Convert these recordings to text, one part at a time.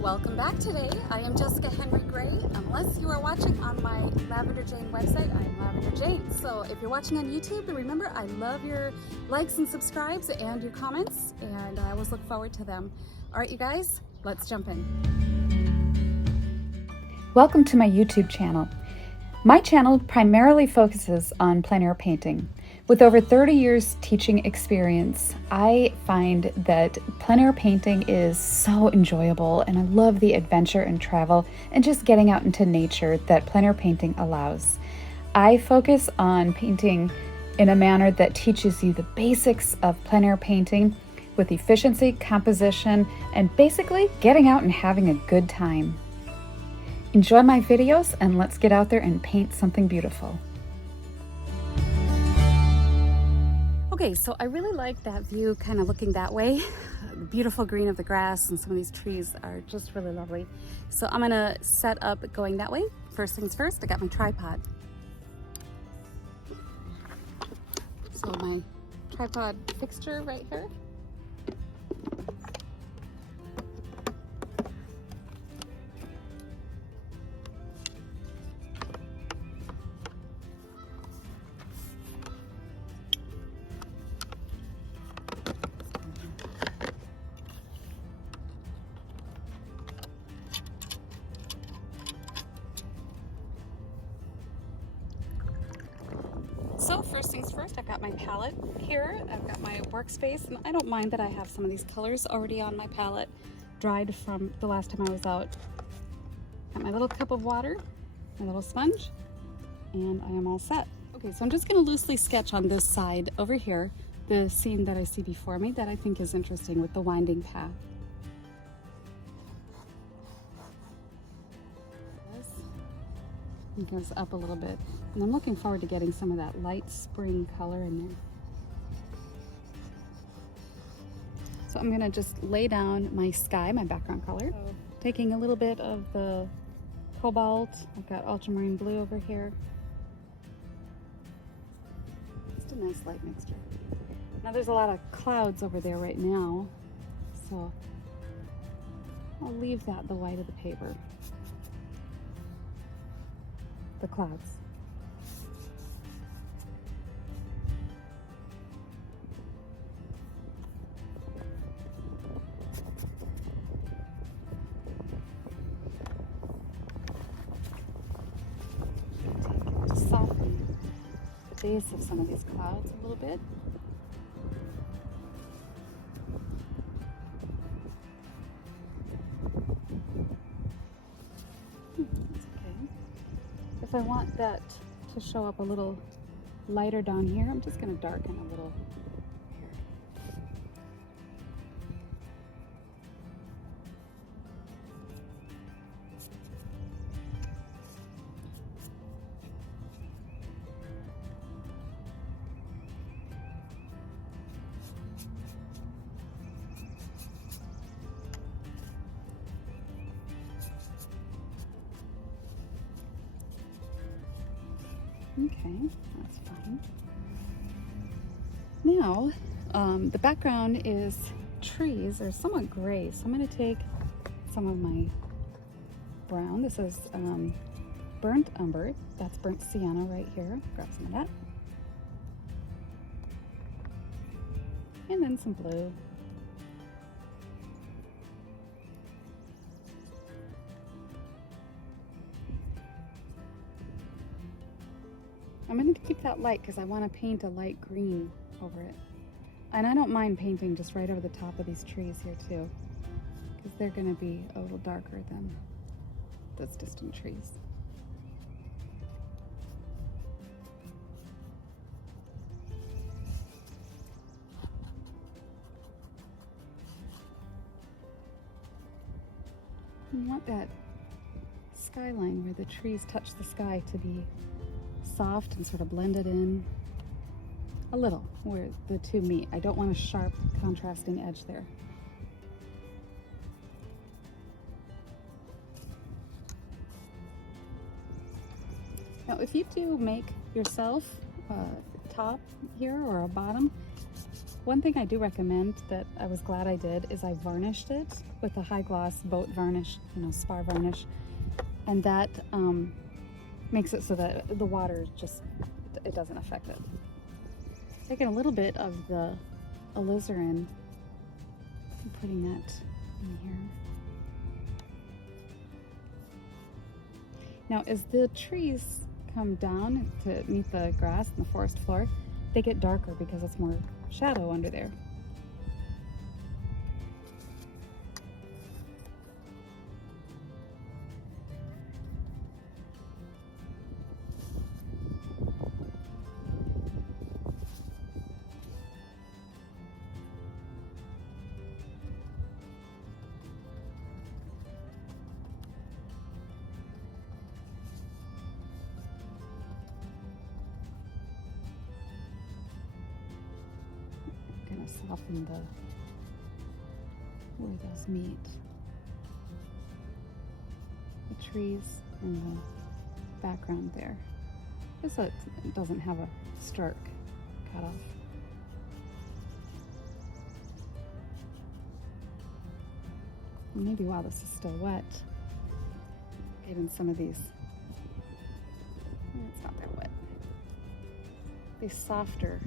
Welcome back today. I am Jessica Henry Gray. Unless you are watching on my Lavender Jane website, I am Lavender Jane. So if you're watching on YouTube, remember I love your likes and subscribes and your comments, and I always look forward to them. All right, you guys, let's jump in. Welcome to my YouTube channel. My channel primarily focuses on plein air painting. With over 30 years teaching experience, I find that plein air painting is so enjoyable, and I love the adventure and travel and just getting out into nature that plein air painting allows. I focus on painting in a manner that teaches you the basics of plein air painting with efficiency, composition, and basically getting out and having a good time. Enjoy my videos and let's get out there and paint something beautiful. Okay, so I really like that view kind of looking that way. The beautiful green of the grass and some of these trees are just really lovely. So I'm gonna set up going that way. First things first, I got my tripod. So my tripod fixture right here. So first things first, I've got my palette here. I've got my workspace, and I don't mind that I have some of these colors already on my palette, dried from the last time I was out. Got my little cup of water, my little sponge, and I am all set. Okay, so I'm just gonna loosely sketch on this side over here, the scene that I see before me that I think is interesting with the winding path. It goes up a little bit, and I'm looking forward to getting some of that light spring color in there. So I'm gonna just lay down my sky, my background color. So taking a little bit of the cobalt, I've got ultramarine blue over here. Just a nice light mixture. Now there's a lot of clouds over there right now, so I'll leave that the white of the paper. The clouds. Just soften the base of some of these clouds a little bit. If I want that to show up a little lighter down here, I'm just going to darken a little here. Okay, that's fine. Now, the background is trees. They're somewhat gray, so I'm going to take some of my brown. This is burnt umber. That's burnt sienna right here. Grab some of that. And then some blue. I'm going to keep that light because I want to paint a light green over it. And I don't mind painting just right over the top of these trees here too, because they're going to be a little darker than those distant trees. You want that skyline where the trees touch the sky to be soft and sort of blended in a little where the two meet. I don't want a sharp contrasting edge there. Now if you do make yourself a top here or a bottom, One thing I do recommend that I was glad I did is I varnished it with a high gloss boat varnish, spar varnish, and that makes it so that the water just, it doesn't affect it. Taking a little bit of the alizarin and putting that in here. Now, as the trees come down to meet the grass and the forest floor, they get darker because it's more shadow under there. Gonna soften where those meet. The trees and the background there. Just so it doesn't have a stark cutoff. Maybe while this is still wet, get in some of these. It's not that wet. These softer,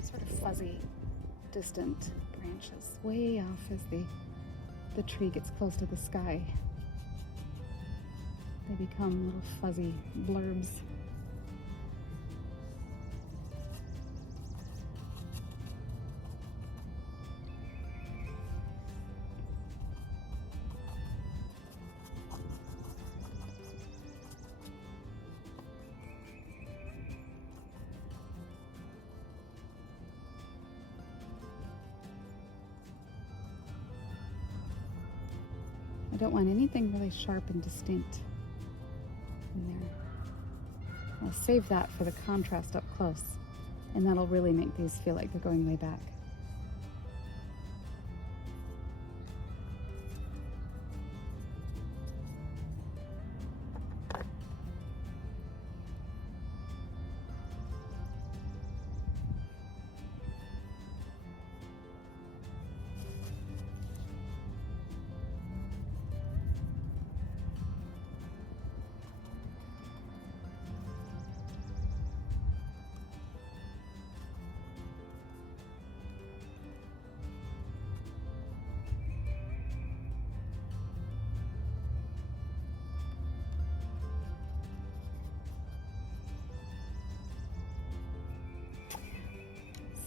sort of fuzzy, distant branches way off as the tree gets close to the sky. They become little fuzzy blurbs. I don't want anything really sharp and distinct in there. I'll save that for the contrast up close, and that'll really make these feel like they're going way back.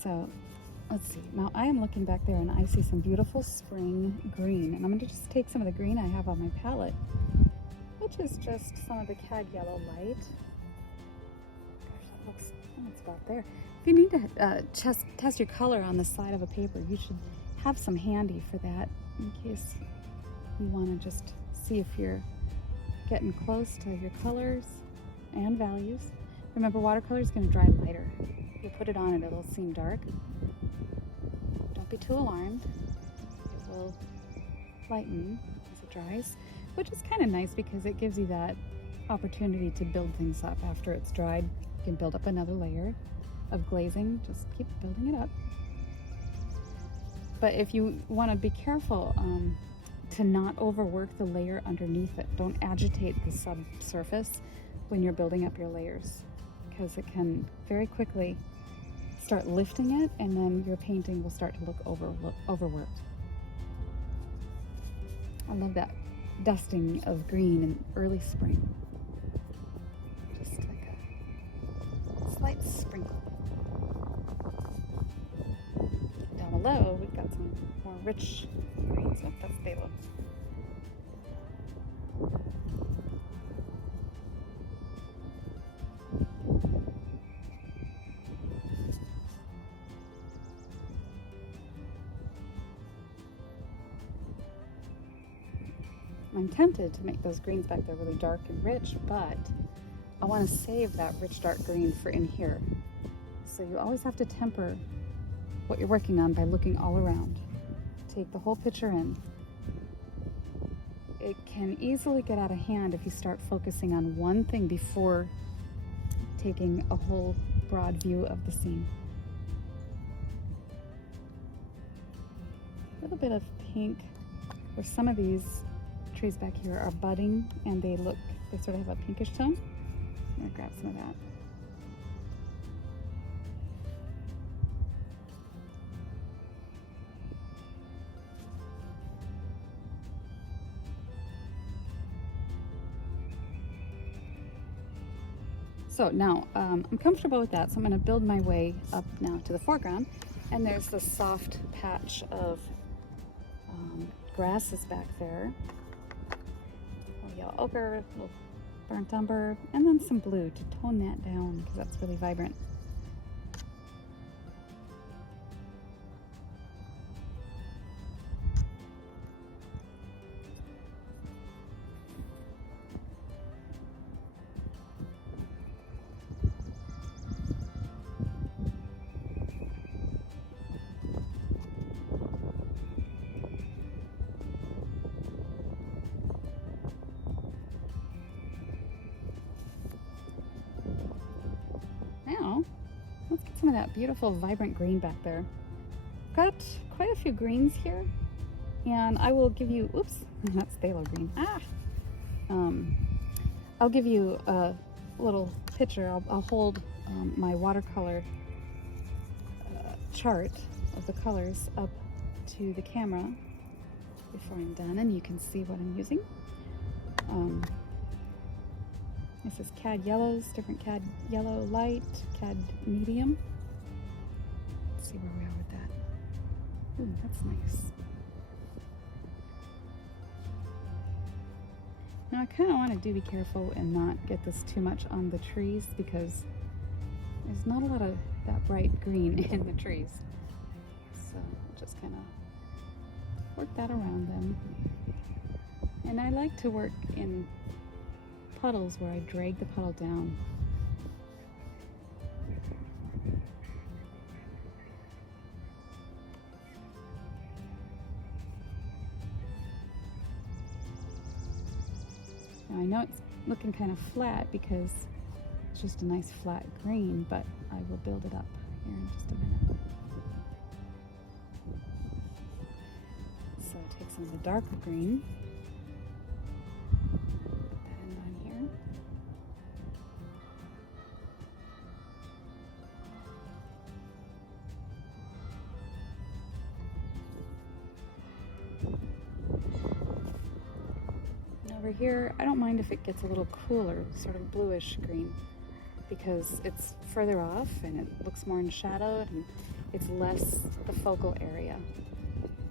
So let's see, now I am looking back there and I see some beautiful spring green, and I'm going to just take some of the green I have on my palette, which is just some of the cad yellow light. Gosh, that looks, that's about there. If you need to test your color on the side of a paper, you should have some handy for that in case you want to just see if you're getting close to your colors and values. Remember, watercolor is going to dry lighter. You put it on and it'll seem dark. Don't be too alarmed. It will lighten as it dries, which is kind of nice because it gives you that opportunity to build things up after it's dried. You can build up another layer of glazing. Just keep building it up. But if you want to be careful to not overwork the layer underneath it. Don't agitate the subsurface when you're building up your layers, because it can very quickly start lifting it, and then your painting will start to look overworked. I love that dusting of green in early spring. Just like a slight sprinkle. Down below, we've got some more rich greens. Oh, that's phthalo. I'm tempted to make those greens back there really dark and rich, but I want to save that rich dark green for in here. So you always have to temper what you're working on by looking all around. Take the whole picture in. It can easily get out of hand if you start focusing on one thing before taking a whole broad view of the scene. A little bit of pink, where some of these trees back here are budding and they sort of have a pinkish tone. I'm gonna grab some of that. So now I'm comfortable with that, so I'm going to build my way up now to the foreground. And there's this soft patch of grasses back there. A little yellow ochre, a little burnt umber, and then some blue to tone that down because that's really vibrant. Now, let's get some of that beautiful vibrant green back there. Got quite a few greens here, and I will give you, oops, that's phthalo green. I'll give you a little picture. I'll hold my watercolor chart of the colors up to the camera before I'm done, and you can see what I'm using. This is cad yellows, different cad yellow light, cad medium. Let's see where we are with that. Ooh, that's nice. Now I kind of want to be careful and not get this too much on the trees because there's not a lot of that bright green in the trees. So I'll just kind of work that around them. And I like to work in puddles where I drag the puddle down. Now I know it's looking kind of flat because it's just a nice flat green, but I will build it up here in just a minute. So take some of the darker green. Over here, I don't mind if it gets a little cooler, sort of bluish green, because it's further off and it looks more in shadow and it's less the focal area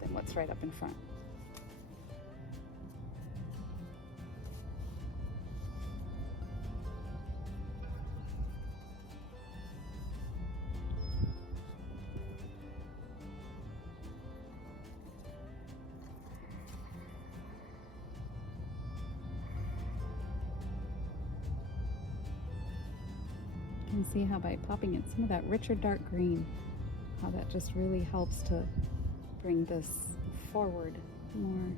than what's right up in front. You can see how by popping in some of that richer dark green, how that just really helps to bring this forward more.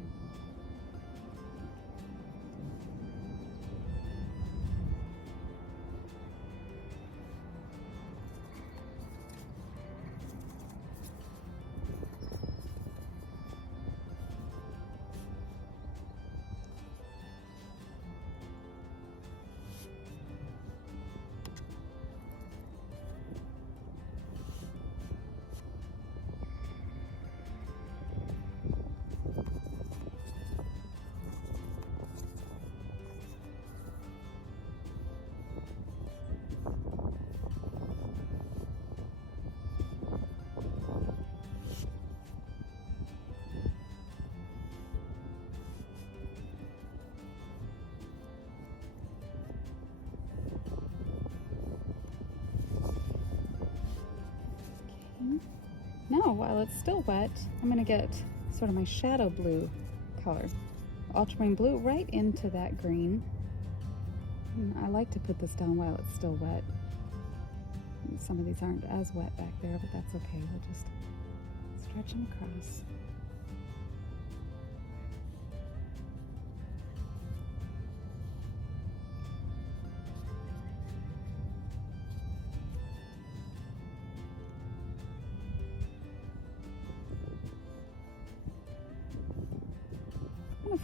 Now, while it's still wet, I'm going to get sort of my shadow blue color, ultramarine blue, right into that green. And I like to put this down while it's still wet. And some of these aren't as wet back there, but that's okay. We'll just stretch them across.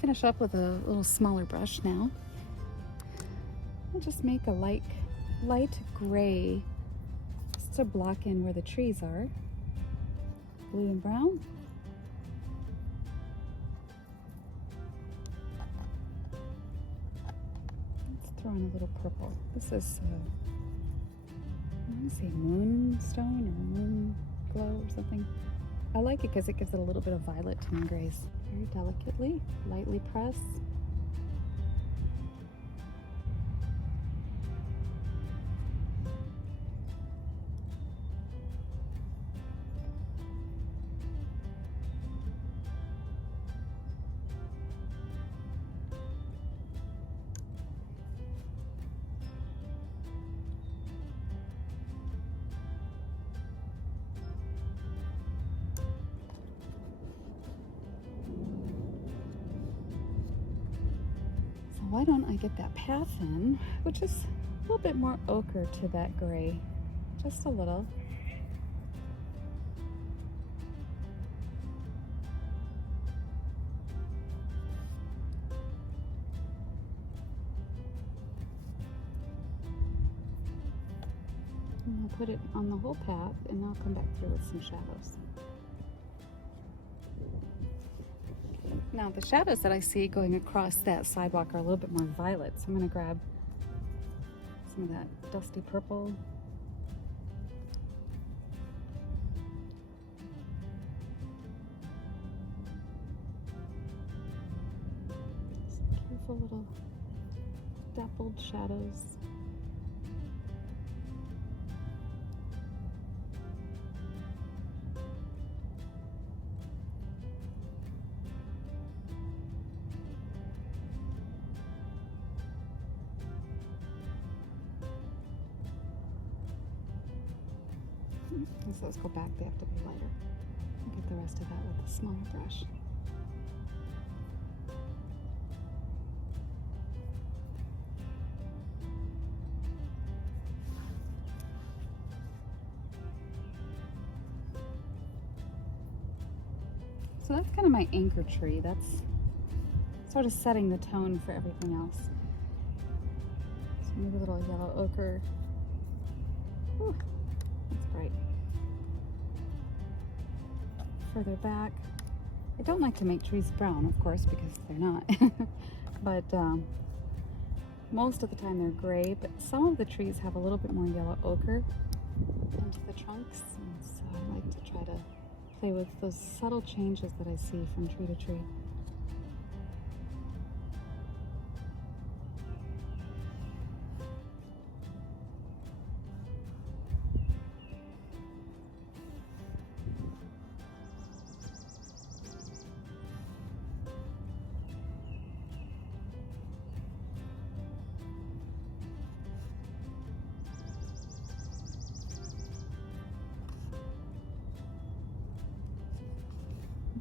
finish up with a little smaller brush now. I'll just make a light gray just to block in where the trees are. Blue and brown. Let's throw in a little purple. This is, I want to say moonstone or moon glow or something. I like it because it gives it a little bit of violet tone grace. Very delicately, lightly press. Why don't I get that path in, which is a little bit more ochre to that gray, just a little. And I'll put it on the whole path, and I'll come back through with some shadows. Now the shadows that I see going across that sidewalk are a little bit more violet, so I'm going to grab some of that dusty purple. Some careful little dappled shadows. As those go back, they have to be lighter. I'll get the rest of that with a smaller brush. So that's kind of my anchor tree. That's sort of setting the tone for everything else. So maybe a little yellow ochre. Ooh, that's bright. Further back. I don't like to make trees brown, of course, because they're not. But most of the time they're gray, but some of the trees have a little bit more yellow ochre into the trunks, and so I like to try to play with those subtle changes that I see from tree to tree.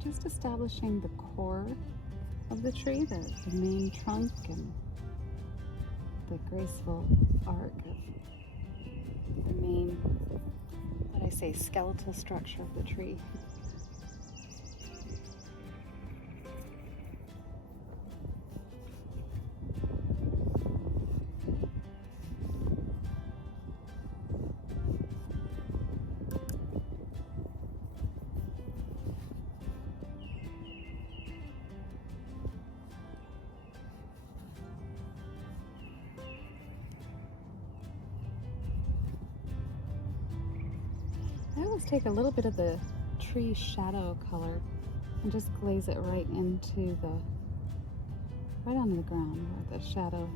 Just establishing the core of the tree, the main trunk and the graceful arc of the main, what I say, skeletal structure of the tree. I always take a little bit of the tree shadow color and just glaze it right into right onto the ground where the shadow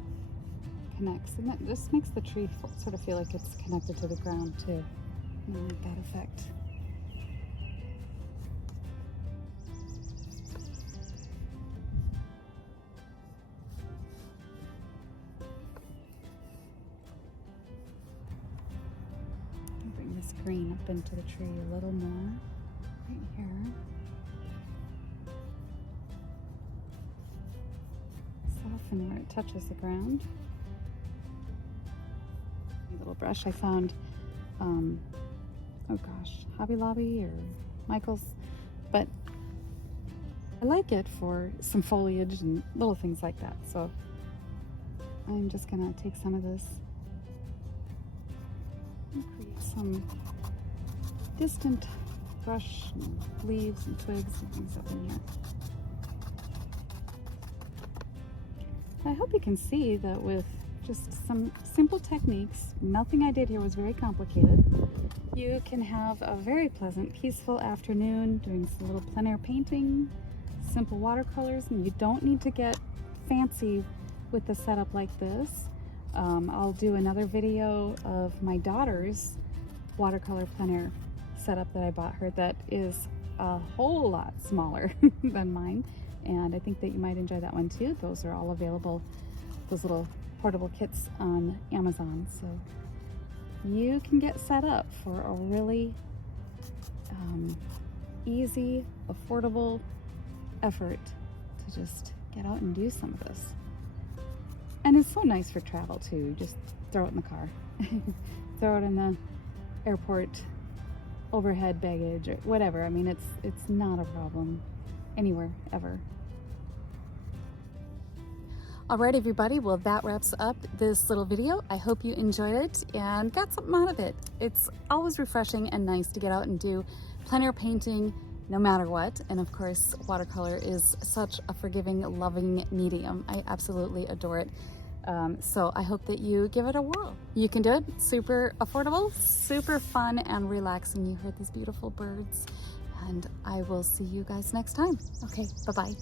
connects. And that just makes the tree sort of feel like it's connected to the ground too. And I like that effect. Bring this green up into the tree a little more, right here. Soften where it touches the ground. A little brush I found, oh gosh, Hobby Lobby or Michael's, but I like it for some foliage and little things like that. So I'm just gonna take some of this and create some distant brush and leaves and twigs and things up in here. I hope you can see that with just some simple techniques, nothing I did here was very complicated, you can have a very pleasant, peaceful afternoon doing some little plein air painting, simple watercolors, and you don't need to get fancy with the setup like this. I'll do another video of my daughter's watercolor plein air setup that I bought her that is a whole lot smaller than mine, and I think that you might enjoy that one too. Those are all available, those little portable kits on Amazon, so you can get set up for a really easy, affordable effort to just get out and do some of this. And it's so nice for travel too. Just throw it in the car, throw it in the airport overhead baggage or whatever. I mean, it's not a problem anywhere ever. All right, everybody, well, that wraps up this little video. I hope you enjoyed it and got something out of it. It's always refreshing and nice to get out and do plein air painting no matter what. And of course, watercolor is such a forgiving, loving medium. I absolutely adore it. So I hope that you give it a whirl. You can do it. Super affordable, super fun and relaxing. You heard these beautiful birds, and I will see you guys next time. Okay, bye-bye.